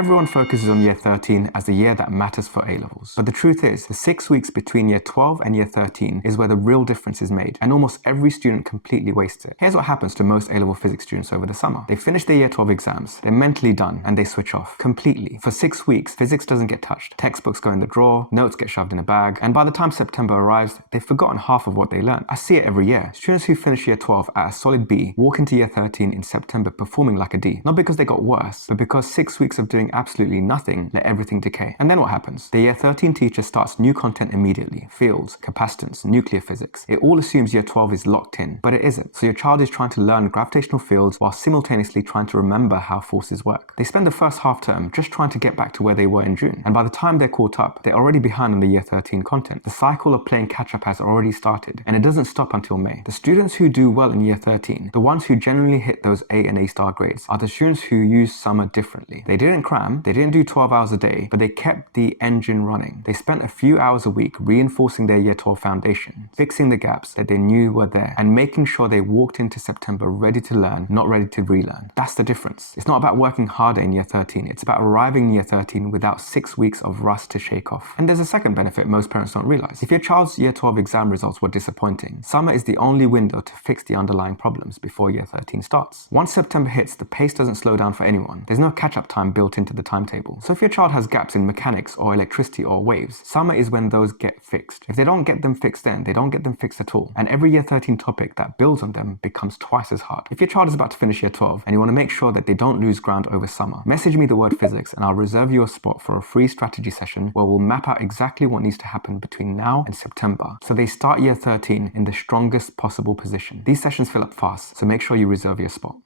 Everyone focuses on year 13 as the year that matters for A-levels. But the truth is, the 6 weeks between year 12 and year 13 is where the real difference is made, and almost every student completely wastes it. Here's what happens to most A-level physics students over the summer. They finish their year 12 exams, they're mentally done, and they switch off completely. For 6 weeks, physics doesn't get touched. Textbooks go in the drawer, notes get shoved in a bag, and by the time September arrives, they've forgotten half of what they learned. I see it every year. Students who finish year 12 at a solid B walk into year 13 in September performing like a D. Not because they got worse, but because 6 weeks of doing absolutely nothing let everything decay. And then what happens? The year 13 teacher starts new content immediately. Fields, capacitance, nuclear physics. It all assumes year 12 is locked in, but it isn't. So your child is trying to learn gravitational fields while simultaneously trying to remember how forces work. They spend the first half term just trying to get back to where they were in June. And by the time they're caught up, they're already behind on the year 13 content. The cycle of playing catch up has already started, and it doesn't stop until May. The students who do well in year 13, the ones who generally hit those A and A-star grades, are the students who use summer differently. They didn't cram, they didn't do 12 hours a day, but they kept the engine running. They spent a few hours a week reinforcing their year 12 foundation, fixing the gaps that they knew were there, and making sure they walked into September ready to learn, not ready to relearn. That's the difference. It's not about working harder in year 13, it's about arriving in year 13 without 6 weeks of rust to shake off. And there's a second benefit most parents don't realize. If your child's year 12 exam results were disappointing, summer is the only window to fix the underlying problems before year 13 starts. Once September hits, the pace doesn't slow down for anyone. There's no catch-up time built into the timetable. So if your child has gaps in mechanics or electricity or waves, summer is when those get fixed. If they don't get them fixed then, they don't get them fixed at all. And every year 13 topic that builds on them becomes twice as hard. If your child is about to finish year 12 and you want to make sure that they don't lose ground over summer, message me the word physics and I'll reserve you a spot for a free strategy session where we'll map out exactly what needs to happen between now and September so they start year 13 in the strongest possible position. These sessions fill up fast, so make sure you reserve your spot.